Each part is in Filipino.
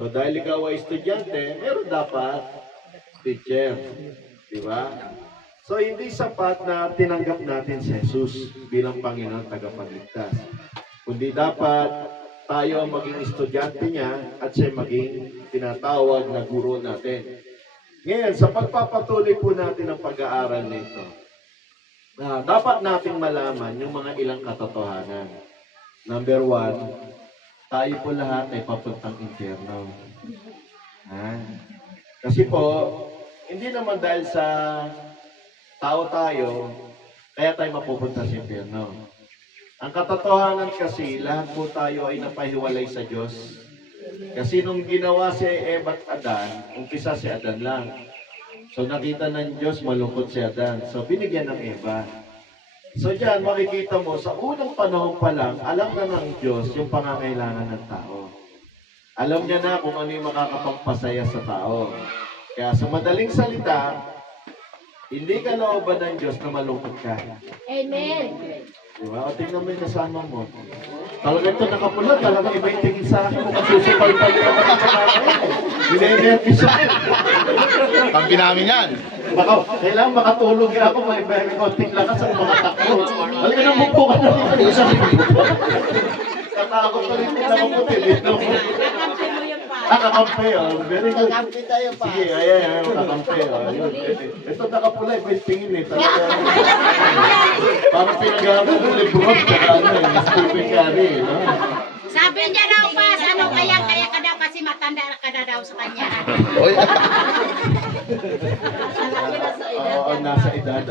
So dahil ikaw ay estudyante, meron dapat teacher. Di ba? So hindi sapat na tinanggap natin si Jesus bilang Panginoon tagapagligtas. Kundi dapat tayo ang maging estudyante niya at siya maging tinatawag na guro natin. Ngayon, sa pagpapatuloy po natin ang pag-aaral nito, dapat nating malaman yung mga ilang katotohanan. Number one, tayo po lahat ay papuntang impyerno. Kasi po, hindi naman dahil sa tao tayo, kaya tayo mapupunta sa impyerno. Ang katotohanan kasi, lahat po tayo ay napahiwalay sa Diyos. Kasi nung ginawa si Eva at Adan, umpisa si Adan lang. So nakita ng Diyos, malungkot si Adan. So binigyan ng Eva. So diyan makikita mo, sa unang panahon pa lang, alam na ng Diyos yung pangangailangan ng tao. Alam niya na kung ano yung makakapagpasaya sa tao. Kaya sa madaling salita, hindi ka looban ng Diyos na malungkot ka. Amen. Diba? O tingnan mo yung kasama mo. Talaga ito nakapula, talaga iba yung tingin sa akin. Kasusupal-pal ka pa Binenervis ako. Kampi namin yan. Baka, kailangan makatulog ka ako, may konting lakas ang mga takbo. Halika na, bumpo ka na dito. Katakot pa rin din ako puti. Kakampi, oh. Very good. Kakampi tayo pa. Sige, ayan, kakampi. Ito nakapula, iba yung tingin eh. Talaga, parang pinag-aaral ng Lebron, kaya ano eh, Stephen Curry, no? Sabi niya raw pa, ano kaya ka daw kasi matanda ka na daw sa kanya. Oy. Oo, nasa edad.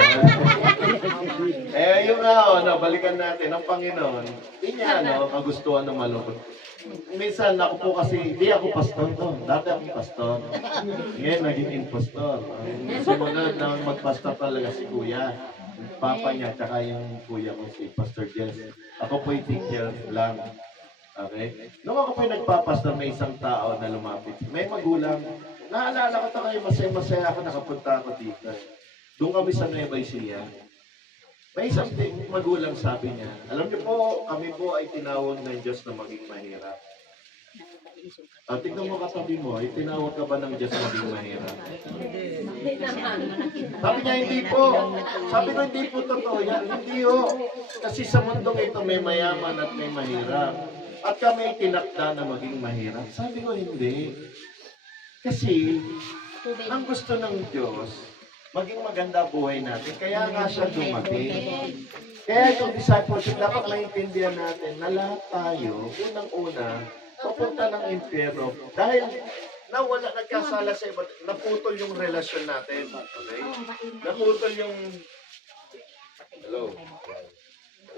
Yung balikan natin, ang Panginoon, hindi niya, kagustuhan ng malungkot. Minsan, ako po kasi, hindi ako pastor to. Dati ako pastor. Ngayon, naging impostor. Sumunod na magpastor talaga si Kuya. Yung papa niya, tsaka yung kuya ko, si Pastor Jess. Ako po yung teacher lang. Okay? Nung ako po yung nagpapastor, may isang tao na lumapit. May magulang. Naalala ko ta kayo, masaya-masaya ako, nakapunta ako dito. Doon kami sa Nueva Ecija. May isang magulang sabi niya, alam niyo po, kami po ay tinawag ng Diyos na maging mahirap. Tignan mo katabi mo, tinawag ka ba ng Diyos na maging mahirap? Sabi niya, hindi po. Sabi ko, hindi po totoo yan. Hindi ho. Kasi sa mundong ito may mayaman at may mahirap. At kami tinakda na maging mahirap. Sabi ko, hindi. Kasi, ang gusto ng Diyos, maging maganda buhay natin. Kaya nga siya dumating. Kaya itong discipleship, dapat maintindihan natin na lahat tayo, unang-una, papunta ng impyerno. Dahil nawala, nagkasala sa iba, naputol yung relasyon natin. Okay? Naputol yung... Hello?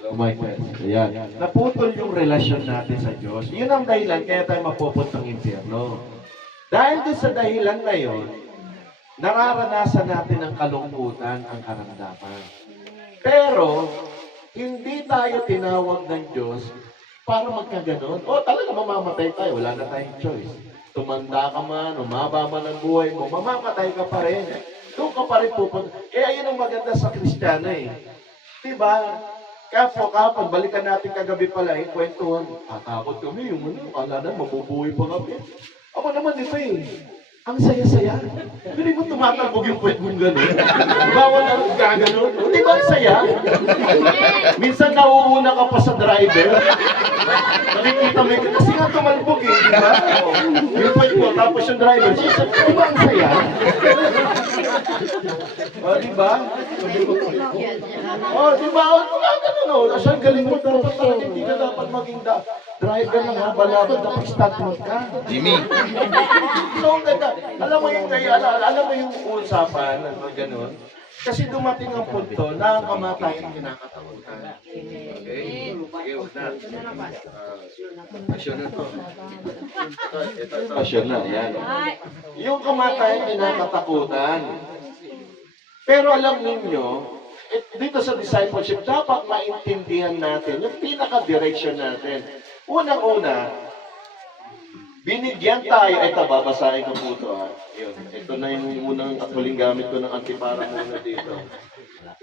Hello, Michael. Ayan. Naputol yung relasyon natin sa Diyos. Yun ang dahilan, kaya tayo mapupuntang impyerno. Dahil doon sa dahilan na yun, nararanasan natin ang kalungkutan, ang karamdaman. Pero, hindi tayo tinawag ng Diyos para magkaganon. O talaga mamamatay tayo, wala na tayong choice. Tumanda ka man, umaba man ang buhay mo, mamamatay ka pa rin. Doon ka pa rin pupunta. Kaya yun ang maganda sa Kristiyano eh. Diba? Kaya po kapag balikan natin kagabi pala, kwentuhan, tatakot kami, yung akala na mabubuhay pa kami. Ako naman ito eh. Ang saya-saya. Hindi mo tumatalbog yung puwet mong gano'n. Bawal ang gano'n. Di ba ang saya? Minsan nauuna ka pa sa driver. Nakikita mo yung, kasi nga tumalbog eh, di ba? Yung puwet mo, tapos yung driver. Di ba ang saya? Di ba? Di ba? Gano'n. Asang galing mo dapat talaga. Hindi ka dapat maging driver ng habalaban. Dapat start ka. Jimmy. So, ang ganda. Alam mo yung alam mo yung usapan, gano'n. Kasi dumating ang punto na ang kamatayan kinakatakutan. Okay? Sige, huwag na. Pasyon na to. Ito. Pasyon na, yan. Yung kamatayan kinakatakutan. Pero alam ninyo, dito sa discipleship, dapat maintindihan natin yung pinaka-direction natin. Unang-una, binigyan tayo, ito babasahin ko po ito ha. Yun. Ito na yung unang at huling gamit ko ng antipara muna dito.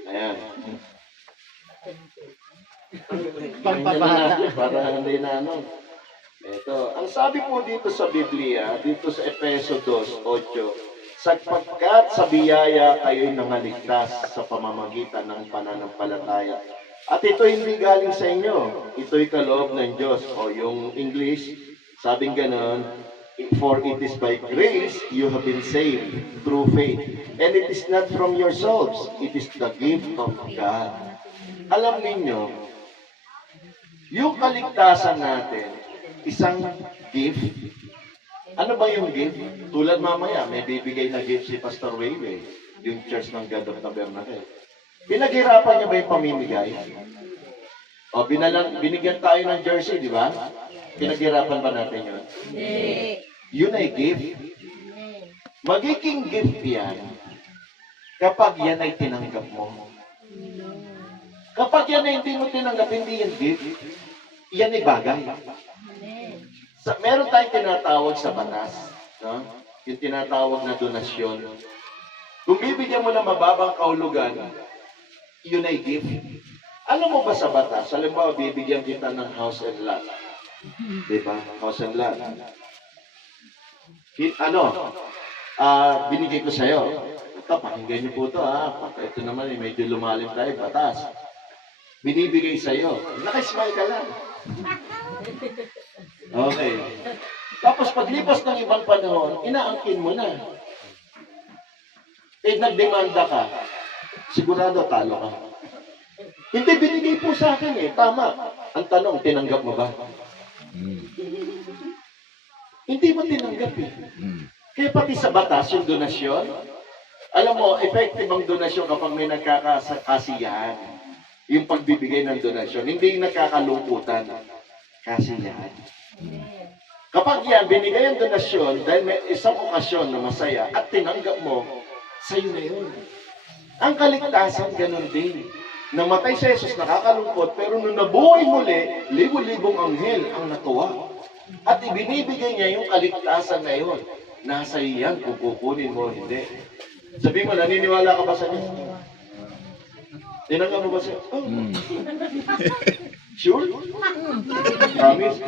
Ayan. Pampabata. Para hindi na ano. Ito, ang sabi po dito sa Biblia, dito sa Efeso 2:8, sapagkat sa biyaya kayo'y nangaligtas sa pamamagitan ng pananampalataya. At ito hindi galing sa inyo, ito'y kaloob ng Diyos. O yung English, sabing ganon, for it is by grace you have been saved through faith. And it is not from yourselves, it is the gift of God. Alam ninyo, yung kaligtasan natin, isang gift. Ano ba yung gift? Tulad mamaya, may bibigay na gift si Pastor Weiwei, yung Church ng God of Tabernacle. Pinaghirapan niya ba yung pamimigay? O, binigyan tayo ng jersey, di ba? Pinaghirapan ba natin yun? Hindi. Yun ay gift. Magiging gift yan kapag yan ay tinanggap mo. Kapag yan ay hindi mo tinanggap, hindi yan gift. Yan ay bagay. Meron tayong tinatawag sa batas, no? Yung tinatawag na donasyon. Kung bibigyan mo ng mababang kahulugan, yun ay gift. Alam mo ba sa batas, halimbawa bibigyan kita ng house and lot. Diba? House and lot. Binigay ko sa'yo. Ito, pakinggan niyo po ito, ha. Ito naman, medyo lumalim tayo, batas. Binibigay sa'yo. Nakismile ka lang. Okay. Tapos paglipas ng ibang panahon, inaangkin mo na. Nagdemanda ka. Sigurado talo ka. Hindi, binigay po sa akin Tama. Ang tanong, tinanggap mo ba? Hindi mo tinanggap Kaya pati sa batas, yung donasyon, alam mo, effective ang donasyon kapag may nagkakasiyahan. Yung pagbibigay ng donasyon, hindi nagkakalungkutan. Kasiyahan. Kapag yan, binigay ang donasyon dahil may isang okasyon na masaya at tinanggap mo, sa'yo na yun. Ang kaligtasan, ganun din. Namatay si Jesus, nakakalungkot, pero nung nabuhay muli, libo-libong anghel ang natuwa. At ibinibigay niya yung kaligtasan na yun. Nasa iyan kung kukunin mo, hindi. Sabi mo, naniniwala ka ba sa Diyos? Tinanggap mo ba siya? Oh. Sure? Promise?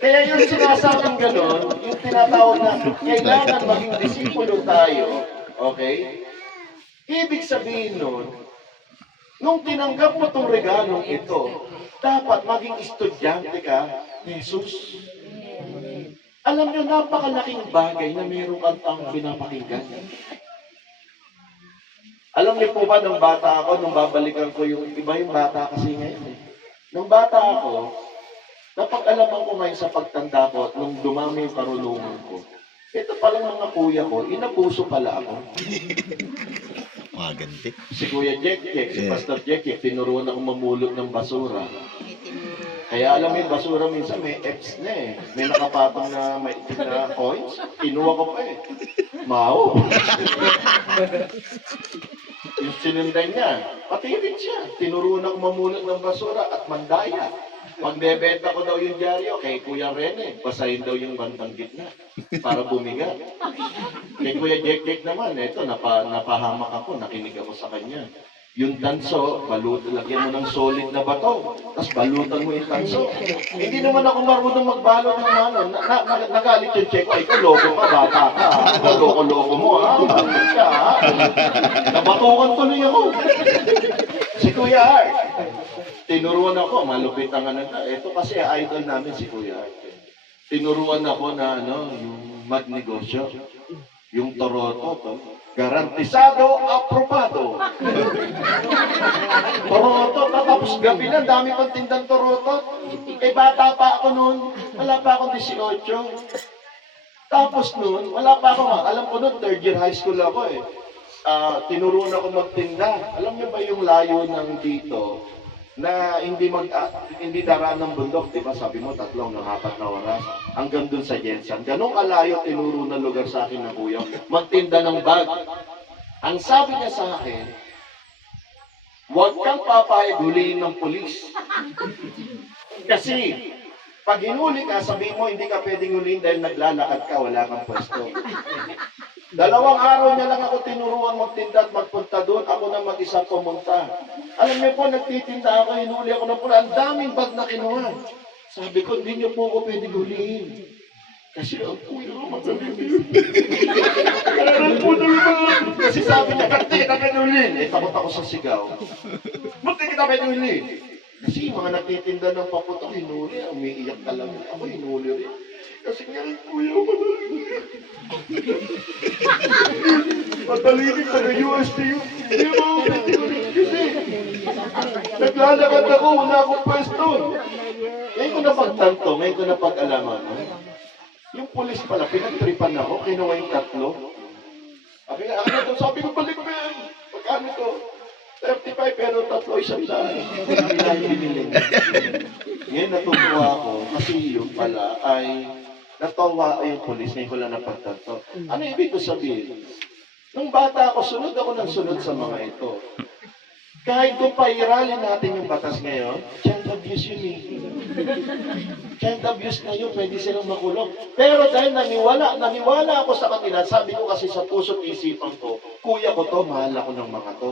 Kaya yung sinasabing gano'n, yung tinatawag na kailangan maging disipulo tayo, okay? Ibig sabihin nun, nung tinanggap mo itong regalong ito, dapat maging estudyante ka ni Jesus. Alam nyo, napakalaking bagay na mayroong kang pinapakinggan. Alam niyo po ba, nung bata ako, nung babalikan ko yung iba yung bata kasi ngayon Nung bata ako, napag-alaman ko ngayon sa pagtanda ko at nung dumami yung karunungan ko, ito palang mga kuya ko, inapuso pala ako. Mga ganti. Si Kuya Jack, si Pastor Jack, tinuruan ako mamulot ng basura. Kaya alam mo yung basura minsan may F's na May nakapatong na may na coins. Kinuha ko pa Mao. Yung sinundan niya, pati rin siya. Tinuruan ako mamulot ng basura at mandaya. Magbebenta ko daw yung dyaryo kay Kuya Rene. Basahin daw yung bandang gitna para bumigat. Kay Kuya Jack naman, napahamak ako, nakinig ako sa kanya. Yung tanso, lagyan mo ng solid na bato. Tapos balutan mo yung tanso. Hindi naman ako marunong magbalot ng ano. Nagalit yung check ko. Ikaw, loko ka, bata ka. Ikaw, loko-loko mo, Bakit ka, Nabatukan tuloy ako. Si Kuya Art. Tinuruan ako, malupit ang Ito kasi idol namin si Kuya Art. Tinuruan ako na yung magnegosyo. Yung Toroto to. Garantisado, aprobado. Toroto, tapos gabi na, dami pang tindang Toroto. Bata pa ako noon, wala pa akong 18. Tapos noon, wala pa ako, alam ko noon, third year high school ako Tinuruan ako magtinda. Alam niyo ba yung layo ng dito, na hindi daraan ng bundok, di ba? Sabi mo, 3 ng 4 na oras. Hanggang dun sa Jensen. Ganong kalayo tinuro na lugar sa akin ng kuya. Magtinda ng bag. Ang sabi niya sa akin, huwag kang papayag huliin ng pulis. Kasi, pag hinuli ka, sabi mo, hindi ka pwedeng huliin dahil naglalakad ka, wala kang pwesto. 2 araw niya lang ako tinuruan magtinda at magpunta doon. Ako na mag-isa pumunta. Alam niyo po, nagtitinda ako, hinuli ako ng pula. Ang daming bag na kinuha. Sabi ko, hindi niyo po ako pwede huliin. Kasi ang kuya ko magaling yun. Kailan po naman. Kasi sabi niya, ba't di kita pinulin? Eh, takot ako sa sigaw. Ba't di kita pinulin? Kasi yung mga nagtitinda ng paputok, hinuli. Umiiyak talaga. Ako hinuli rin. Kasi nga rin, kuya, madali. Matalinig sa UST yun. Hindi mo ako pinulin. Kasi naglalakad ako, wala akong pwesto. Ngayon ko napagtanto, ngayon ko napag-alaman. Yung pulis pala, pinagtripan ako, kinuha yung 3. Sabi ko, balik ko yan. Pagkano to? 35 pero 3 isang daan. Ngayon natutuwa ako kasi yun pala ay natawa yung pulis, ngayon ko lang napagtanto. Ano ibig ko sabihin? Nung bata ako, sunod ako ng sunod sa mga ito. Kahit kung pairalin natin yung batas ngayon, child abuse yun eh. Child abuse na yun, pwede silang makulong. Pero dahil naniwala ako sa kanila, sabi ko kasi sa puso't isipan ko, kuya ko to, mahal ako ng mga to.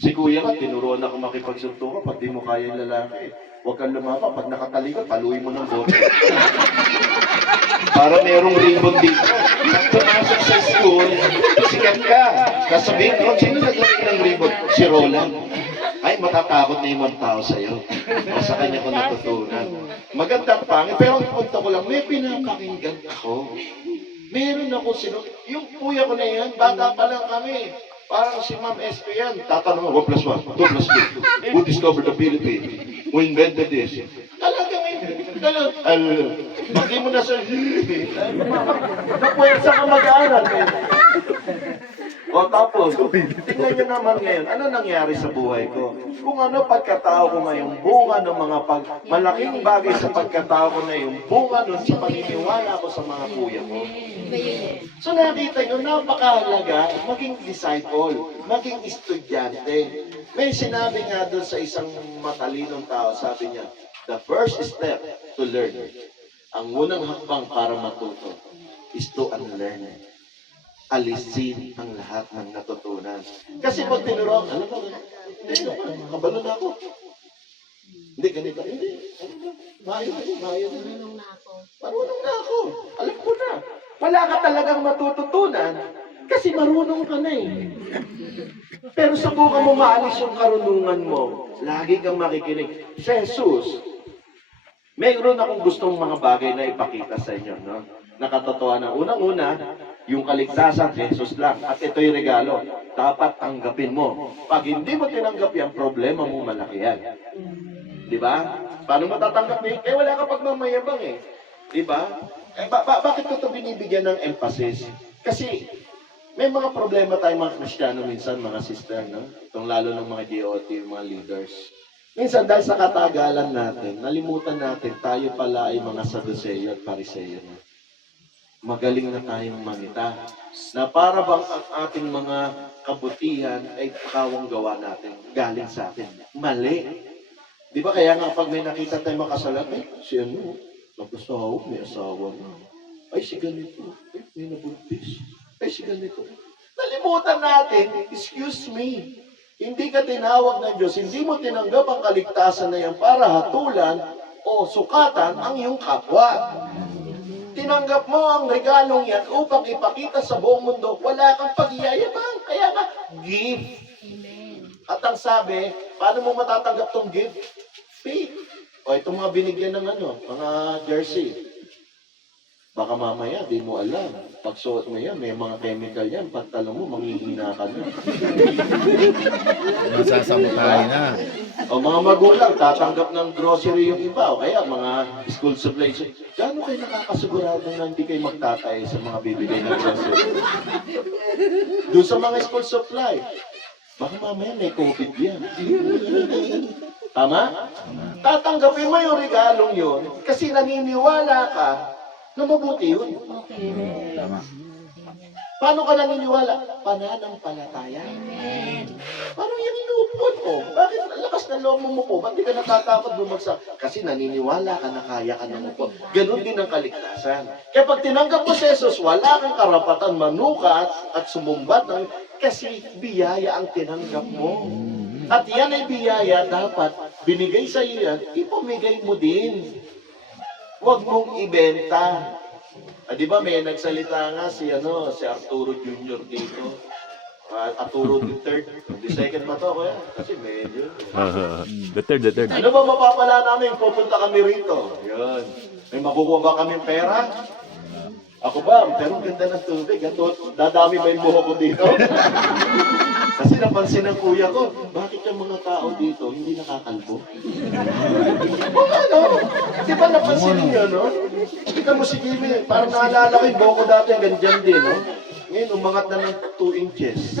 Si kuya ka, tinuruan ako makipagsuntukan, pag di mo kaya yung lalaki, huwag kang lumapa, pag nakatalikod, paluin mo ng bote. Para merong ribbon dito. Pag pumasok sa school, sikat ka. Kasabihin ko, sino naglagay ng ribbon? Si Roland. Ay, matatakot na yung mga tao sa'yo. O sa kanya ko natutunan. Magandang pangit, pero ang punto ko lang, may pinapakinggan ako. Meron ako yung kuya ko na yan, bata pa lang kami. Parang si Ma'am SP yan. Tatanong ako, 1 + 1, 2 + 2. Who discovered the Philippines? Who invented this? Talagang Bakit mo na sa napuwersa ka mag-aaral. O tapos, tingnan nyo naman ngayon, ano nangyari sa buhay ko? Kung ano pagkatao ko ngayon, bunga ng mga malaking bagay sa pagkatao ko na yung bunga nun sa paniniwala ko sa mga kuya ko. So nakita nyo, napakahalaga maging disciple, maging estudyante. May sinabi nga doon sa isang matalinong tao, sabi niya, the first step to learn, ang unang hakbang para matuto, is to unlearn. Alisin ang lahat ng natutunan. Kasi pag tinuruan, alam mo, hindi, kabalo na ako. Hindi, ganito, hindi. Mayo na. Marunong na ako. Alam ko na. Wala ka talagang matututunan kasi marunong ka na eh. Pero subukan mo maalis yung karunungan mo. Lagi kang makikinig. Si Jesus, mayroon akong gustong mga bagay na ipakita sa inyo, no? Nakatotohanan. Unang-una, yung kaligtasan, Jesus lang. At ito yung regalo. Dapat tanggapin mo. Pag hindi mo tinanggap yan, problema mo malaki yan. Di ba? Paano mo tatanggapin? Eh, wala ka pagmamayabang eh. Di ba? Eh, bakit ko ito binibigyan ng emphasis? Kasi, may mga problema tayong mga Kristiyano minsan, mga sister, no? Itong lalo ng mga GOT, yung mga leaders. Minsan, dahil sa katagalan natin, nalimutan natin, tayo pala ay mga Saduceo at Pariseo. Magaling na tayong manita. Na para bang ang ating mga kabutihan ay kawang gawa natin, galing sa atin. Mali. Di ba kaya nga pag may nakita tayong makasalat, si ano, nagkasawag, may asawa na. Ay, si ganito. Ay, may nabuntis. Ay, si ganito. Nalimutan natin, excuse me, hindi ka tinawag ng Diyos, hindi mo tinanggap ang kaligtasan na yan para hatulan o sukatan ang iyong kapwa. Tinanggap mo ang regalong yan upang ipakita sa buong mundo, wala kang pag-iyayabang, kaya ka, give. At ang sabi, paano mo matatanggap tong gift? Faith. O itong mga binigyan ng mga jersey. Baka mamaya, di mo alam. Pag suot mo yan, may mga chemical yan. Pag talo mo, manghihina ka na. Masasamutahin na. O mga magulang, tatanggap ng grocery yung iba. O kaya mga school supplies. Gaano kayo nakakasigurado na hindi kayo magtatay sa mga bibigay ng grocery? Doon sa mga school supply. Baka mamaya may COVID yan. Tama? Tatanggapin mo yung regalong yun kasi naniniwala ka na mabuti yun. Tama. Paano ka naniniwala? Pananampalataya. Parang yan inuupod mo. Bakit ang lakas ng loob mo po? Ba't di ka natatakot bumagsak? Kasi naniniwala ka na kaya ka ng upod. Ganon din ang kaligtasan. Kaya pag tinanggap mo si Jesus, wala kang karapatan manukat at sumumbat kasi biyaya ang tinanggap mo. At yan ay biyaya, dapat binigay sa iyo yan, ipamigay mo din. Huwag mong ibenta. Di ba may nagsalita nga si Arturo Jr. dito. Arturo III. The second pa to, kuya. Kasi medyo. The third. Ano ba mapapala namin? Pupunta kami rito. Yun. May makukuha ba kaming pera? Ako ba? Pero ang ganda ng tubig. Dadami ba yung buho ko dito? Kasi napansin ng kuya ko, bakit yung mga tao dito hindi nakakalbo? Ano? Di ba napansin niyo, no? Tika mo si Jimmy, parang naalala ko yung buho ko dati hanggang dyan din, no? Ngayon, umangat na ng 2 inches.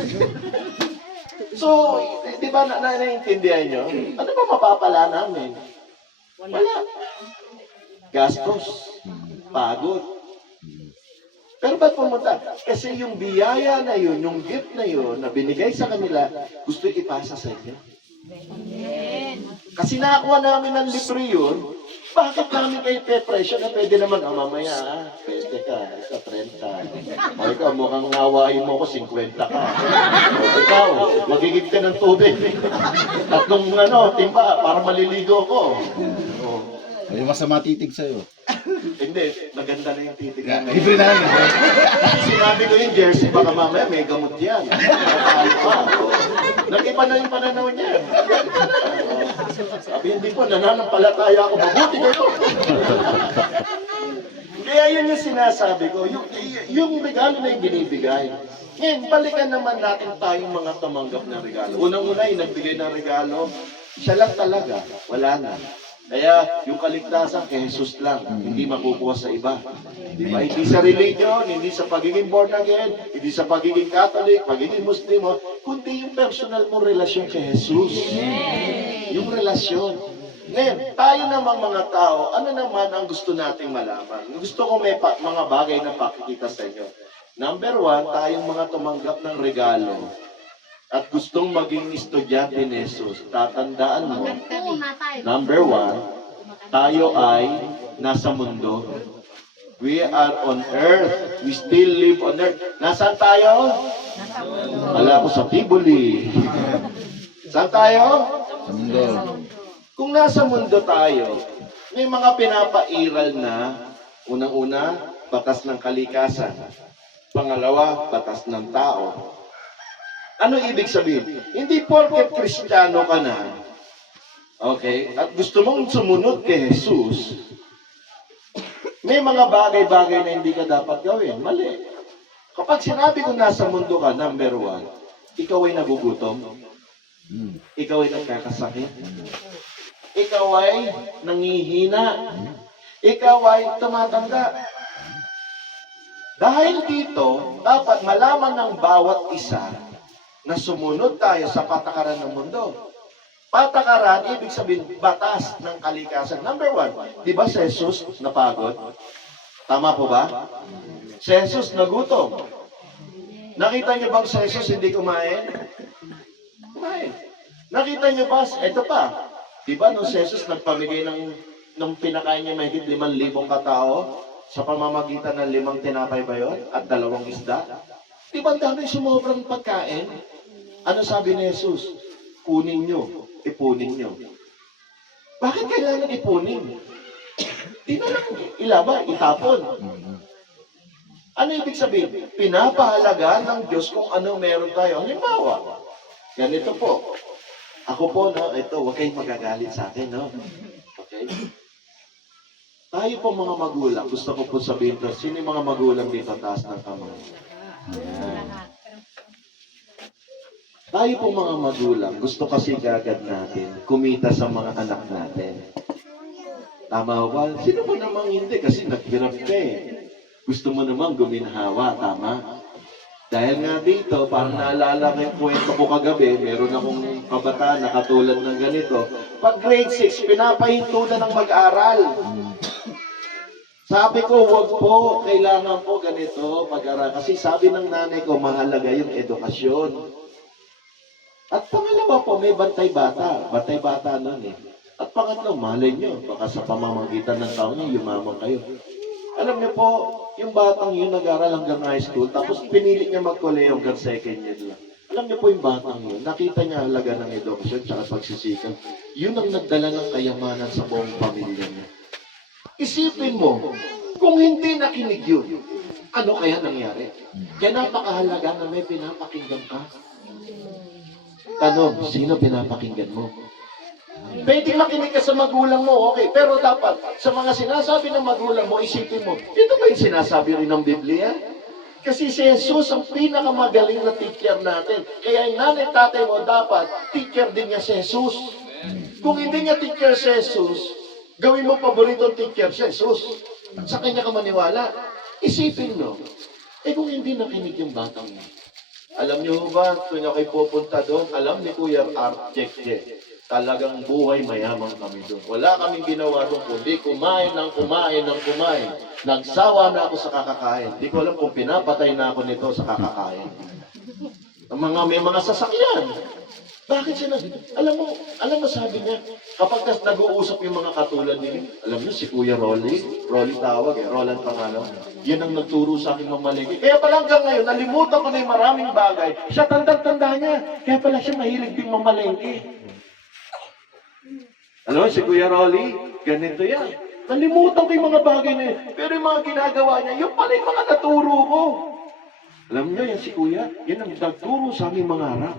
So, di ba naiintindihan nyo? Ano ba mapapala namin? Wala. Gastos. Pagod. Pero ba't pumunta? Kasi yung biyaya na yun, yung gift na yun, na binigay sa kanila, gusto ipasa sa inyo. Kasi nakakuha namin ng libre yun, bakit namin kayo pe-presyo na pwede naman, mamaya, pwede ka, ito 30. O ikaw, mukhang ngawain mo ko, 50 ka. O ikaw, magigib ka ng tubig. Tatlong timba, para maliligo ko. Ay, masama titig sa'yo. Hindi, maganda na yung titig. Libre na lang. Sinabi ko yung jersey, baka mamaya may gamot yan. Nakakalo pa. Nag-iba na yung pananaw niya. Sabi, hindi po, nananampalataya ako. Mabuti kayo. Kaya yun yung sinasabi ko. Yung regalo na yung binibigay. Ngayon, balikan naman natin tayong mga tumanggap ng regalo. Unang-una yung nagbigay ng regalo, siya lang talaga. Wala na. Kaya yung kaligtasan kay Jesus lang, hindi makukuha sa iba. Di ba? Hindi sa religion, hindi sa pagiging born again, hindi sa pagiging Catholic, pagiging Muslim, kundi yung personal mo relasyon kay Jesus. Yung relasyon. Ngayon, tayo namang mga tao, ano naman ang gusto nating malaman? Gusto ko may mga bagay na pakikita sa inyo. Number 1, tayong mga tumanggap ng regalo at gustong maging estudyante ni Jesus, tatandaan mo, number 1, tayo ay nasa mundo. We are on earth. We still live on earth. Nasaan tayo? Wala ko sa Tibuli. Saan tayo? Sa mundo. Kung nasa mundo tayo, may mga pinapairal na, unang-una, batas ng kalikasan. Pangalawa, batas ng tao. Ano ibig sabihin? Hindi porket Kristiyano ka na, okay, at gusto mong sumunod kay Jesus, may mga bagay-bagay na hindi ka dapat gawin. Mali. Kapag sinabi ko nasa mundo ka, number 1, ikaw ay nagugutom. Ikaw ay nagkakasakit. Ikaw ay nangihina. Ikaw ay tumatanda. Dahil dito, dapat malaman ng bawat isa na sumunod tayo sa patakaran ng mundo. Patakaran, ibig sabihin, batas ng kalikasan. Number 1, di ba si Jesus napagod? Tama po ba? Si Jesus nagutom. Nakita niyo bang si Jesus hindi kumain? Kumain. Nakita niyo ba? Ito pa. Di ba nung si Jesus nagpamigay nung pinakain niya mahigit 5,000 katao sa pamamagitan ng 5 tinapay ba yun? At 2 isda? Di ba ang dami sumobrang pagkain? Ano sabi ni Jesus? Kunin nyo, ipunin nyo. Bakit kailangan ipunin? Di na lang ilaba, itapon. Ano ibig sabihin? Pinapahalaga ng Diyos kung ano meron tayo. Halimbawa, ganito po. Ako po, ito, huwag kayong magagalit sa akin, no? Okay? Tayo po mga magulang, gusto ko po sabihin to, sino yung mga magulang dito, taas ng kamay? Ayan. Tayo po mga magulang, gusto kasi kagad natin kumita sa mga anak natin. Tama ba? Sino mo namang hindi? Kasi naghirap ka eh. Gusto mo namang guminhawa, tama? Dahil nga dito, parang naalala ko yung kwento ko kagabi, meron akong kabataan na katulad ng ganito. Pag grade 6, pinapahinto na ng mag-aral. Sabi ko, wag po, kailangan po ganito mag-aral. Kasi sabi ng nanay ko, mahalaga yung edukasyon. At pangalawa po, may bantay bata. Bantay bata nun eh. At pangatlo, malay nyo, baka sa pamamagitan ng taon niyo, yumaman kayo. Alam niyo po, yung batang yun nag-aral hanggang high school, tapos pinili niya mag-college hanggang second year lang. Alam niyo po yung batang yun, nakita niya halaga ng edukasyon tsaka pagsisikap. Yun ang nagdala ng kayamanan sa buong pamilya niya. Isipin mo, kung hindi nakinig yun, ano kaya nangyari? Kaya napakahalaga na may pinapakinggan ka. Tanong, sino pinapakinggan mo? Pwede makinig ka sa magulang mo, okay. Pero dapat, sa mga sinasabi ng magulang mo, isipin mo, ito ba yung sinasabi rin ng Biblia? Kasi si Jesus ang pinakamagaling na teacher natin. Kaya yung nanay tatay mo dapat, teacher din niya si Jesus. Kung hindi niya teacher si Jesus, gawin mo paboritong teacher si Jesus. Sa kanya ka maniwala. Isipin mo, kung hindi nakinig yung batang mo, alam niyo ba, kung kayo pupunta doon, alam ni Kuya Art Jekje, talagang buhay mayaman kami doon. Wala kaming ginawa doon, kundi kumain ng kumain ng kumain. Nagsawa na ako sa kakakain. Di ko alam kung pinapatay na ako nito sa kakakain. May mga sasakyan. Bakit sila? Alam mo sabi niya, kapag nag-uusap yung mga katulad niya, alam niyo si Kuya Rolly tawag Roland pangalan. Yan ang nagturo sa akin mamalengke. Kaya pala hanggang ngayon, nalimutan ko na yung maraming bagay. Siya tanda-tanda niya. Kaya pala siya mahilig din mamalengke. Alam mo, si Kuya Rolly, ganito yan. Nalimutan ko yung mga bagay na yun. Pero yung mga ginagawa niya, yung pala yung mga naturo ko. Alam niyo, yan si Kuya, yan ang nagturo sa aming mga harap.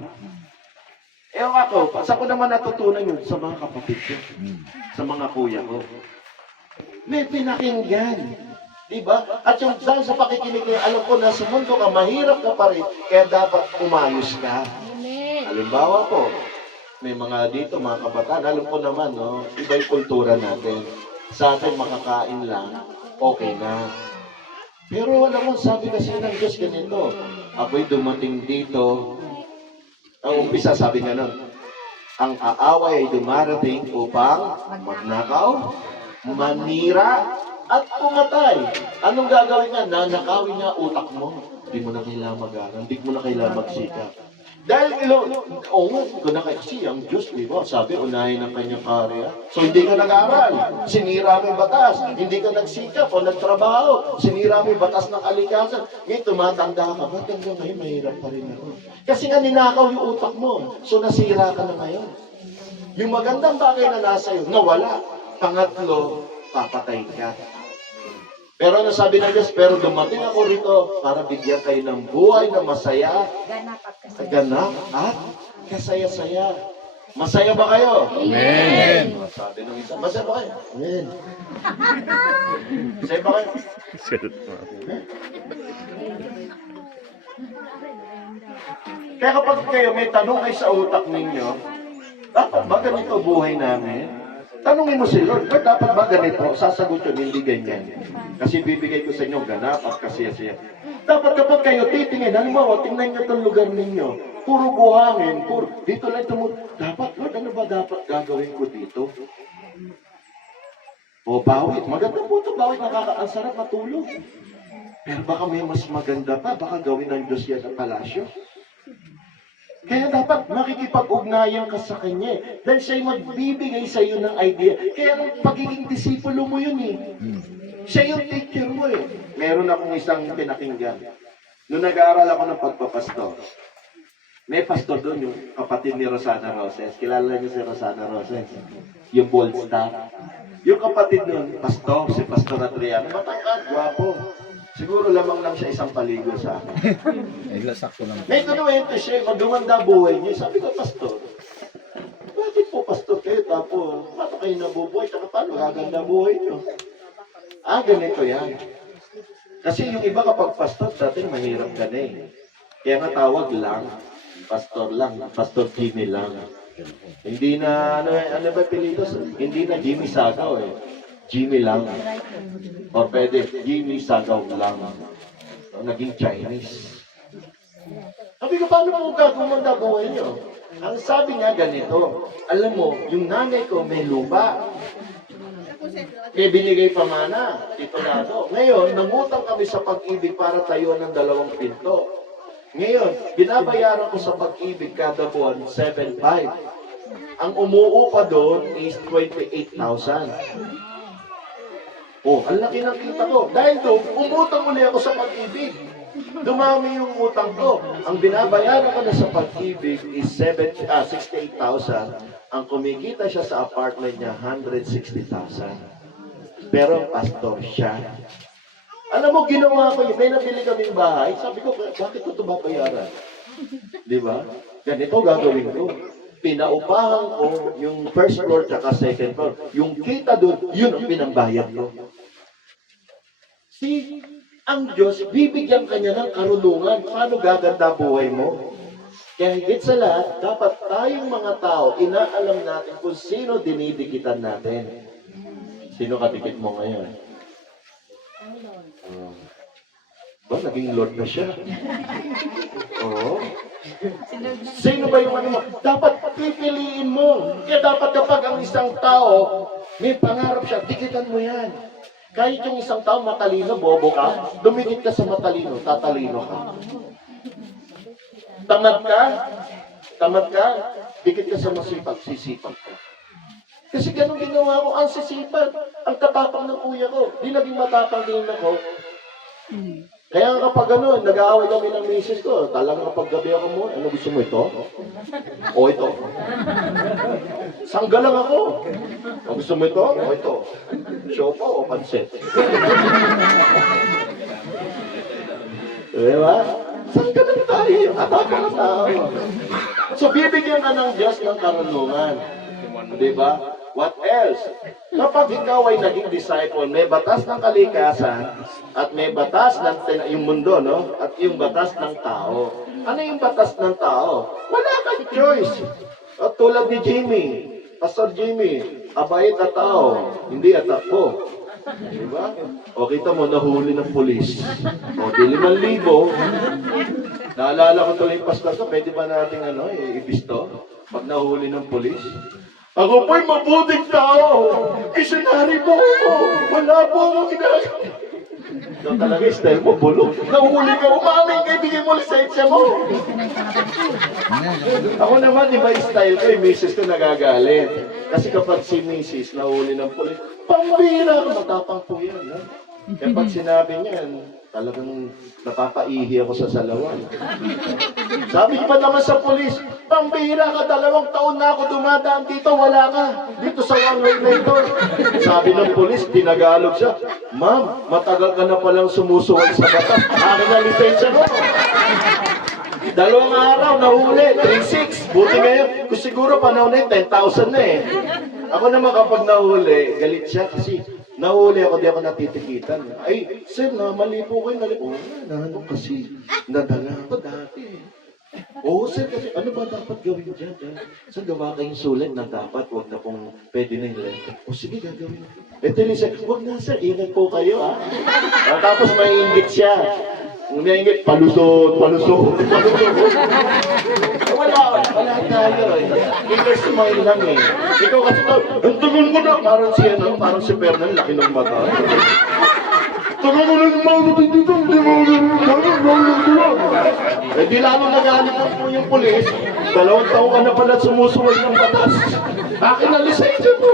Ako, saan ko naman natutunan yun? Sa mga kapatid ko. Sa mga kuya ko. May pinakinggan. Diba? At yung dahil sa pakikinig niya, alam ko na sa mundo ka, mahirap ka pa rin, kaya dapat umayos ka. Halimbawa po, may mga dito, mga kabataan, alam ko naman, no, iba yung kultura natin. Sa atin, makakain lang, okay na. Pero alam mo, sabi kasi ng Diyos ganito, ako'y dumating dito. Ang umpisa, sabi nga nun, ang aaway ay dumarating upang magnakaw, manira, at pumatay. Anong gagawin nga? Nanakawin nga utak mo. Hindi mo na kailangan mag-aral, hindi mo na kailangan magsikap. Dahil, kasi ang Diyos, di ba? Sabi, unahin ang kanyang karya. So, hindi ka nag-aral. Sinira mo yung batas. Hindi ka nagsikap o nagtrabaho. Sinira mo yung batas ng kalikasan. Ngayon, tumatanda ka. Ba't hanggang ngayon, mahirap pa rin ako? Kasi nga, ninakaw yung utak mo. So, nasira ka na ngayon. Yung magandang bagay na nasa iyo, nawala. Pangatlo, papatay ka. Pero ano sabi ng Diyos? Pero dumating ako rito para bigyan kayo ng buhay na masaya, ganap at kasaya-saya. Masaya ba kayo? Amen. Sabi ng isa, masaya ba kayo? Amen. Masaya ba kayo? Kaya kapag kayo may tanong ay sa utak ninyo, dapat ba ganito buhay namin? Tanungin mo si Lord, dapat ba ganito? Sasagot yun, hindi ganyan. Kasi bibigay ko sa inyo ganap at kasaya-saya. Dapat kapag kayo titingin, halimbawa, tingnan nyo itong lugar ninyo. Puro buhangin, dito lang dapat, Lord, ano ba dapat gagawin ko dito? O bawit, maganda po ito, bawit, ang sarap matulog. Pero baka may mas maganda pa, baka gawin ng Diyos yan sa palasyo. Kaya dapat makikipag-ugnayan ka sa Kanya. Dahil siya'y magbibigay sa iyo ng idea. Kaya ang pagiging disipulo mo yun eh. Siya yung teacher mo eh. Meron akong isang pinakinggan. Noong nag-aaral ako ng pagpapastor, may pastor doon, yung kapatid ni Rosana Roses. Kilala niyo si Rosana Roses? Yung bold star. Yung kapatid nun, pastor, si Pastor Adriano, matangkad, gwapo. Siguro lamang lang siya isang paligo sa akin. Ay, lasak ko lang. May kunuwento siya, magumanda buhay niya. Sabi ko, Pastor, bakit po Pastor kayo? Tapos, paano kayo nabubuhay? Tsaka paano gaganda buhay niyo? Ganito yan. Kasi yung iba kapag Pastor, dati mahirap ka na eh. Kaya nga tawag lang, Pastor Jimmy lang. Hindi na, ano ba pilitos? Hindi na Jimmy Sagaw eh. Jimmy lang. O pwede, Jimmy Sagaw lang. So, naging Chinese. Sabi ko, paano mo gagumanda buhay niyo? Ang sabi nga ganito, alam mo, yung nanay ko may lupa. May binigay pamana, titulado. Ngayon, nangutang kami sa Pag-ibig para tayo ng 2 pinto. Ngayon, binabayaran ko sa Pag-ibig kada buwan 7,500. Ang umuupa doon is 28,000. Oh, ang laki ng kita ko. Dahil doon, umutang muli ako sa Pag-ibig. Dumami yung utang ko. Ang binabayaran ko na sa Pag-ibig is 68,000. Ang kumikita siya sa apartment niya, 160,000. Pero pastor siya. Alam mo, ginawa ko yun. May nabili kaming bahay. Sabi ko, bakit ko ito babayaran? Di ba? Ganito gagawin ko. Pinaupahan ko yung first floor at second floor. Yung kita doon, yun ang pinambayad ko. Si ang Diyos, bibigyan kanya ng karunungan. Paano gaganda buhay mo? Kaya higit sa lahat, dapat tayong mga tao, inaalam natin kung sino dinidikitan natin. Sino kadikit mo ngayon? Ba, naging Lord na siya. Oo. Sino ba yung ano mo? Dapat pipiliin mo. Kaya dapat kapag ang isang tao, may pangarap siya, dikitan mo yan. Kahit yung isang tao matalino, bobo ka, dumikit ka sa matalino, tatalino ka. Tamad ka, dikit ka sa masipag, sisipag ka. Kasi ganun ginawa ko, ang sisipag, ang tatapang ng kuya ko. Di naging matapang din ako. Kaya kapag gano'n, nag-aaway kami ng misis ko, talagang kapag gabi ako mo, ano gusto mo ito? O ito. Sangga lang ako. O gusto mo ito? O ito. Siopa o pansit? Diba? Sangga lang tayo. Ataka ng tao. So, bibigyan ka ng Diyos ng karunungan. Diba? What else? Kapag ikaw ay naging disciple, may batas ng kalikasan at may batas ng yung mundo, no? At yung batas ng tao. Ano yung batas ng tao? Wala kang choice. At tulad ni Jimmy, Pastor Jimmy, abait at tao, hindi at ako. Diba? O kita mo, nahuli ng pulis. O di 5,000. Naalala ko tuloy yung pastor ko, pwede ba natin ibisto? Pag nahuli ng pulis? Ako po'y mabuting tao. Isinari mo ako. Wala po akong ginagawa. Ito talaga, style mo, bulok. Nahuli ka, umaming ka, ibigay mo lisensya mo. Ako naman, iba yung style ko, yung misis ko nagagalit. Kasi kapag si misis nahuli ng pulis, pambira ako, matapang po yan. Ha? Kaya pag sinabi niyan, talagang napapaihi ako sa salawan. Sabi pa naman sa pulis, pambira ka, 2 taon na ako dumadaan dito, wala ka. Dito sa one-way na ito. Sabi ng pulis, tinagalog siya, ma'am, matagal ka na palang sumusuway sa batas. Akin na lisensya mo. 2 araw, nahuli, 3,600. Buti ngayon, kung siguro panahon na 10,000 na eh. Ako naman kapag nahuli, galit siya kasi nahuli ako, di ako natitikitan. Ay, sir, mali po kayo. Oo, nahanong kasi nadala ako dati. Oo, sir, kasi ano ba dapat gawin dyan? Sir, gawa kayong sulit na dapat, huwag na pong pwede na yung letter. O sige, gagawin. Eh, tili, sir, huwag na, sir, ingat po kayo, ha? Tapos may inggit siya. May inggit, palusot. Wala tayo eh. English smile lang eh. Ikaw kasi ito, ang tagal ko na. Parang si Fernan, laki ng mata. Tagal ko na dito. Eh di lalo nagalit po yung pulis. 2 taon ka na pala sumusuway ng batas. Akin na lisensya mo.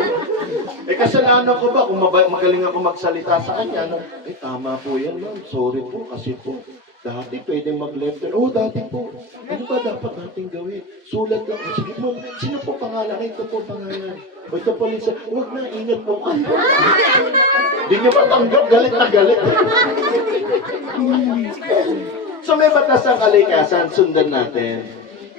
Eh kasalanan ko ba kung magaling ako magsalita sa kanya? Eh tama po yan ma'am. Sorry po kasi po. Dati pwede mag-letter. Oh, dati po. Ano ba dapat natin gawin? Sulat lang. Sige po, sino po pangalan? Ito po pangalan. O ito po, Lisa. Huwag na, ingat po kayo. Hindi nyo matanggap, galit na galit. So may batas ang kalikasan, sundan natin.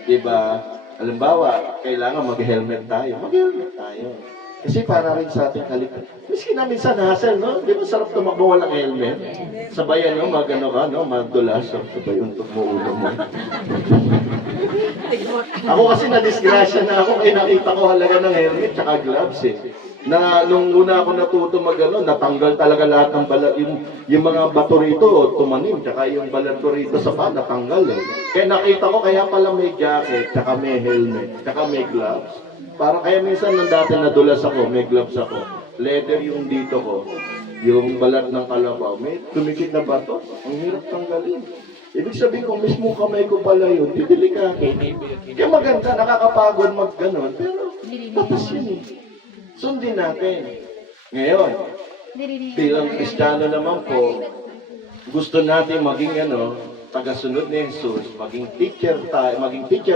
Diba? Halimbawa, kailangan mag-helmet tayo. Mag-helmet tayo. Kasi para rin sa ating kaligtasan. Miski na minsan hassle, no? Di ba sarap tumakbo walang helmet? Sabayan, no? Magano ka, no? Magdulas. Sabay untok mo ulo mo. Ako kasi na-disgrasya na ako. Eh, nakita ko halaga ng helmet tsaka gloves, eh. Na nung una ako natuto magano, natanggal talaga lahat ng balat. Yung mga bato rito, tumanim. Tsaka yung balat ko rito sa paa, natanggal, eh. Kaya nakita ko, kaya pala may jacket, tsaka may helmet, tsaka may gloves. Para kaya minsan nang dati nadulas ako, may gloves ako. leather yung dito ko, yung balat ng kalabaw, may tumikit na bato. Ang hirap tanggalin. Ibig sabihin ko, mismo kamay ko pala yun, titilikakin. Kaya maganda, nakakapagod mag-ganon, pero tapos yun eh. Sundin natin. Ngayon, bilang Kristiyano naman po, gusto natin maging tagasunod ni Jesus, maging teacher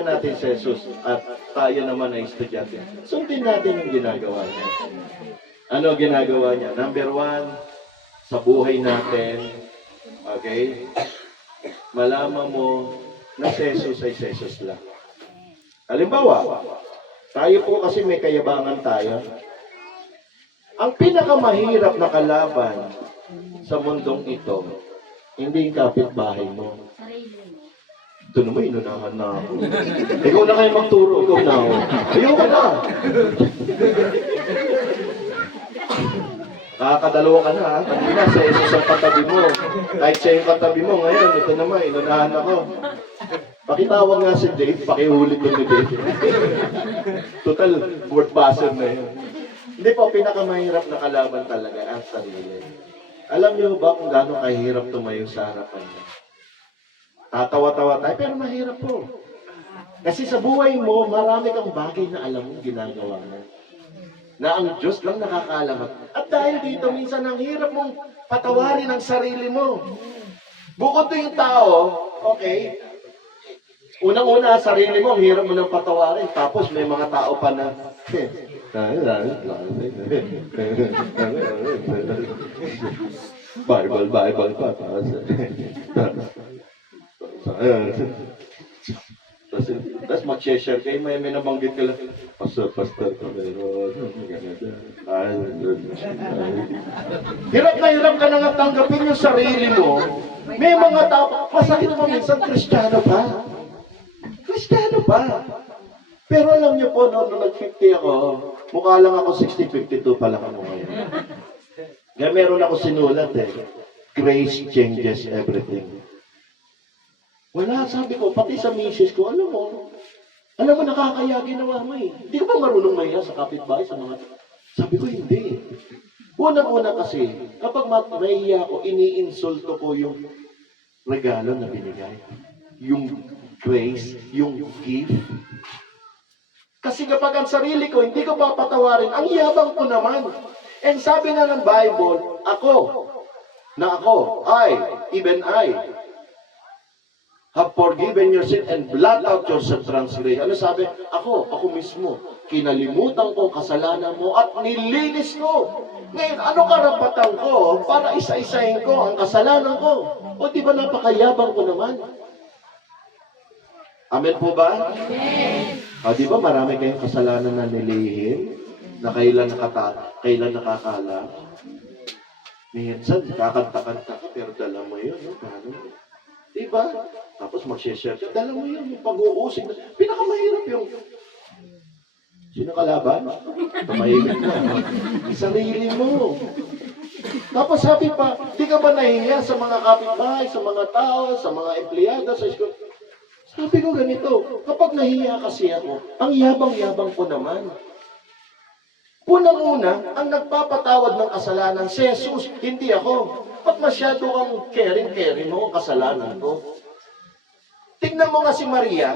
natin si Jesus, at tayo naman ay estudyante. Sundin natin yung ginagawa niya. Ano ginagawa niya? Number 1, sa buhay natin, okay? Malaman mo na si Jesus ay si Jesus lang. Halimbawa, tayo po kasi may kayabangan tayo. Ang pinakamahirap na kalaban sa mundong ito, hindi yung kapitbahay mo. Ito naman, inunahan na ako. Ikaw na kayo magturo, ikaw na ako. Ayoko na. Kakadalawa ka na, ha? Kanina, sa isa sa katabi mo. Kahit siya yung katabi mo, ngayon, ito naman, inunahan ako. Pakitawag nga si Dave, pakiulit ko ni Dave. Total, word passer na yun. Hindi po, pinakamahirap na kalaban talaga ang sarili. Alam niyo ba kung gaano kahirap tumayo sa harapan niya? Tatawa-tawa tayo, pero mahirap po. Kasi sa buhay mo, marami kang bagay na alam mo ginagawa mo. Na ang Diyos lang nakakaalam. At dahil dito, minsan ang hirap mong patawarin ang sarili mo. Bukod to yung tao, okay, unang-una, sarili mo, ang hirap mo nang patawarin. Tapos may mga tao pa na, Bible pa. Tapos mag-share kayo, may nabanggit ka lang, pastor, hirap na hirap ka nang tanggapin yung sarili mo. May mga tao, masakit mo minsan, Kristiyano pa. Pero alam niyo po, noong nag-50 ako, mukha lang ako 60-52 pa lang ako ngayon. Kaya meron ako sinulat Grace changes everything. Wala, sabi ko, pati sa misis ko, alam mo, nakakaya ginawa mo eh. Hindi ka ba marunong mahiya sa kapitbahay, sa mga... Sabi ko, hindi. Unang-una kasi, kapag mahiya ako, iniinsulto ko yung regalo na binigay. Yung grace, yung gift. Kasi kapag ang sarili ko, hindi ko papatawarin, ang yabang ko naman. And sabi nga ng Bible, even I, have forgiven your sin and blot out your transgression. Ano sabi? Ako mismo, kinalimutan ko kasalanan mo at nilinis ko. Ngayon, ano karapatan ko para isa-isahin ko ang kasalanan ko? O di ba napakayabang ko naman? Amen po ba? Amen. Di ba marami kayong kasalanan na nilihim, na kailan nakakala? Minsan, kakanta-kanta ka, pero dala mo yun, no? Paano? Diba? Tapos mag-share ka, dala mo yun, yung pag-uusig. Pinakamahirap yung sino kalaban? Tumahimik na. Yung sarili mo. Tapos sabi pa, di ka ba nahihiya sa mga kapitbahay, sa mga tao, sa mga empleyado, sa school? Sabi ko ganito, kapag nahihiya kasi ako, ang yabang-yabang ko naman. Unang-una, ang nagpapatawad ng kasalanan, si Jesus, hindi ako. Ba't masyado kang caring mo ang kasalanan ko? Tingnan mo nga si Maria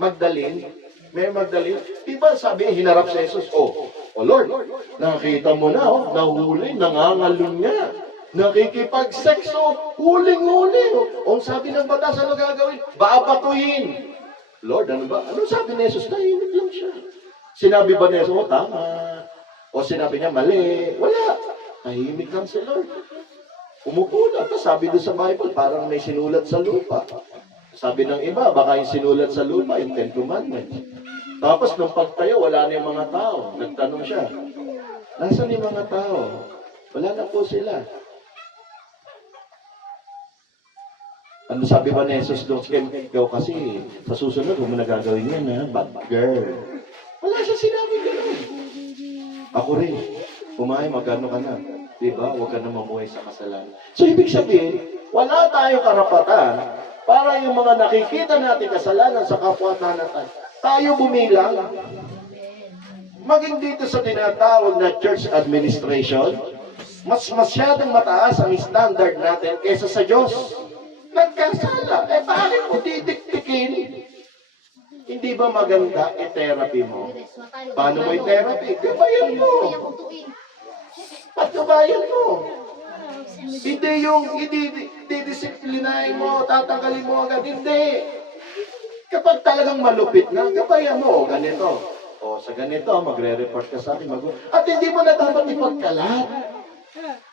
Magdalene. May Magdalene. Diba sabi, hinarap si Jesus, Oh Lord, nakita mo na, nahuli, nangangalun niya. Nakikipag-sekso, huling-huli. Ang sabi ng batas, ano gagawin? Babatuhin. Lord, ano ba? Ano sabi ni Jesus? Tahimik lang siya. Sinabi ba ni Jesus, tama. O sinabi niya, mali. Wala. Tahimik lang si Lord. Umupo na. Tapos sabi doon sa Bible, parang may sinulat sa lupa. Sabi ng iba, baka yung sinulat sa lupa, yung 10 Commandments. Tapos nung pagtayo, wala na yung mga tao. Nagtanong siya, nasaan yung mga tao? Wala na po sila. Ano sabi ba ni Jesus doon? Ikaw kasi, sa susunod, huwag mo na gagawin yan, ha? Bad girl. Wala siya sinabi gano'n. Ako rin. Pumahay, magano ka na. Diba? Huwag ka na mamuhay sa kasalanan. So, ibig sabihin, wala tayong karapatan para yung mga nakikita natin kasalanan sa kapwa natin, tayo bumilang. Maging dito sa tinatawag na church administration, mas masyadong mataas ang standard natin kaysa sa Diyos. Nagkasala. Bakit mo didiktikin? Hindi ba maganda i-therapy mo? Paano mo i-therapy? Gabayan mo. Pagkabayan mo. Hindi yung didisiplinahin mo, tatanggalin mo agad. Hindi. Kapag talagang malupit na, gabayan mo. Ganito. O sa ganito, magre-report ka sa akin. At hindi mo na dapat ipagkalat.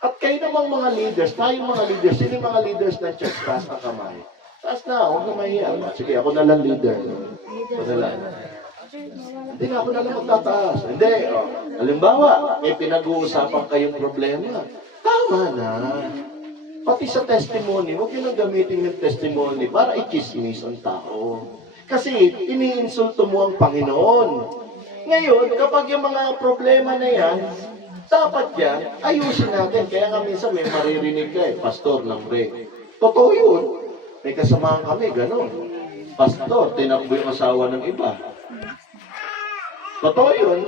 At kayo namang mga leaders, tayong mga leaders, sino yung mga leaders ng church? Taas na kamay. Taas na, huwag na mahiya. Sige, ako na lang leader. Ako na lang. Hindi na ako na lang magtataas. Hindi. Halimbawa, may pinag-uusapan kayong problema. Tama na. Pati sa testimony, huwag yun ang gamitin yung testimony para i-chismis ang tao. Kasi iniinsulto mo ang Panginoon. Ngayon, kapag yung mga problema na yan, dapat yan, ayusin natin. Kaya nga minsan may maririnig ka Pastor, lambre. Totoo yun. May kasamahan kami, gano'n. Pastor, tinakbo yung asawa ng iba. Totoo yun.